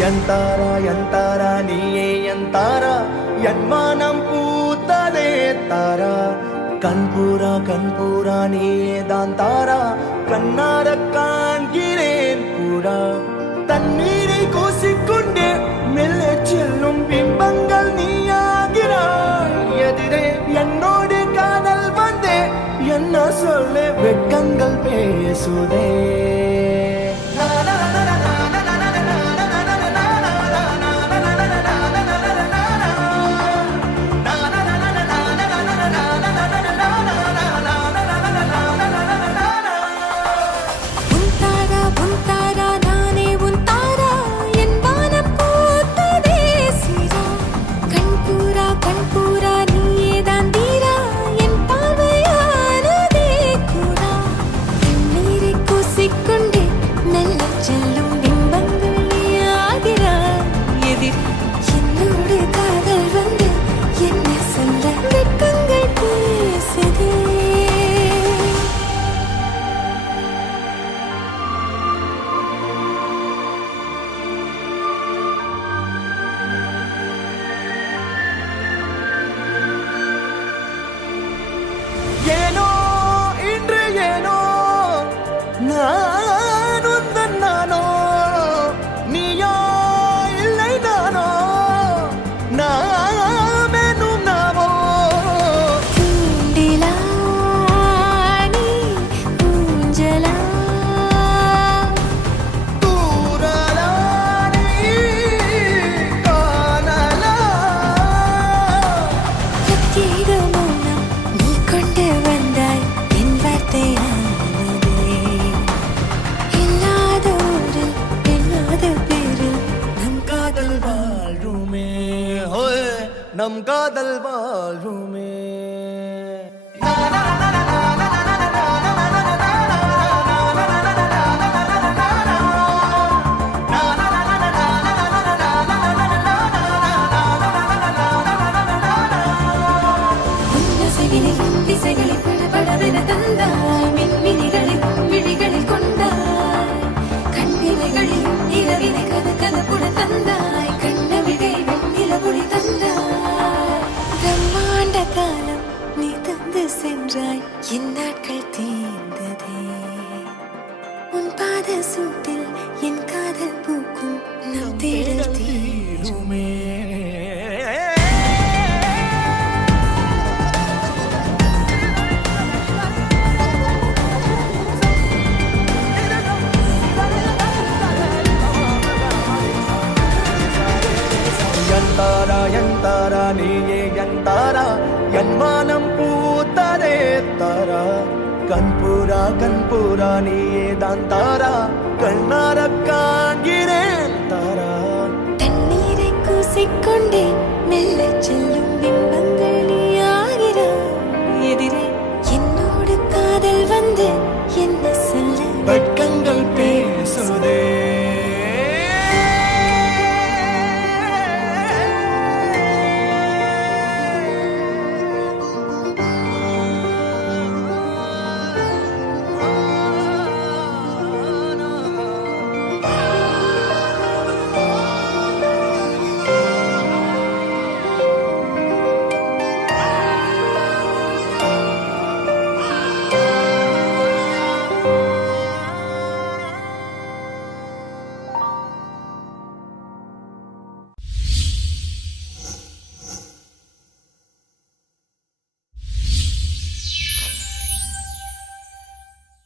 ಎಂತಾರ ನೀಯೇ ಎಂತಾರ ಎನ್ಮಾನಂ பூத்ததே தாரா கண்பூரா நீயே தான் தாரா கண்ணார காண்கிறேன் கூடா தண்ணீரை கூசிக்கொண்டே மெல்ல செல்லும் பிம்பங்கள் நீயாகிறாய் எதிரே என்னோடு காதல் வந்தே என்ன சொல்ல வெட்கங்கள் பேசுதே நம் காதல் வாழுமே திசைகளை படபடவென தந்தாய் மின்மினிகளில் விழிகளில் கொண்டாய் கண்ணிமைகளில் இரவினை கதகதப்புட தந்தாய் கண்ணவிழை வெண்ணில ஒளி தந்தாய் பிரம்மாண்ட காலம் நீ தந்து சென்றாய் என் நாட்கள் தீர்ந்ததே உன் பாத சூட்டில் என் காதல் பூக்கும் நம் தேடல் தீருமே ಎಂತಾರ ನೀಯೇ ಎಂತಾರ ಎನ್ಮಾನಂ பூத்ததே தாரா கண்பூரா நீயே தான் தாரா கண்ணார காண்கிறேன் தாரா தண்ணீரை கூசிக்கொண்டே மெல்ல செல்லும்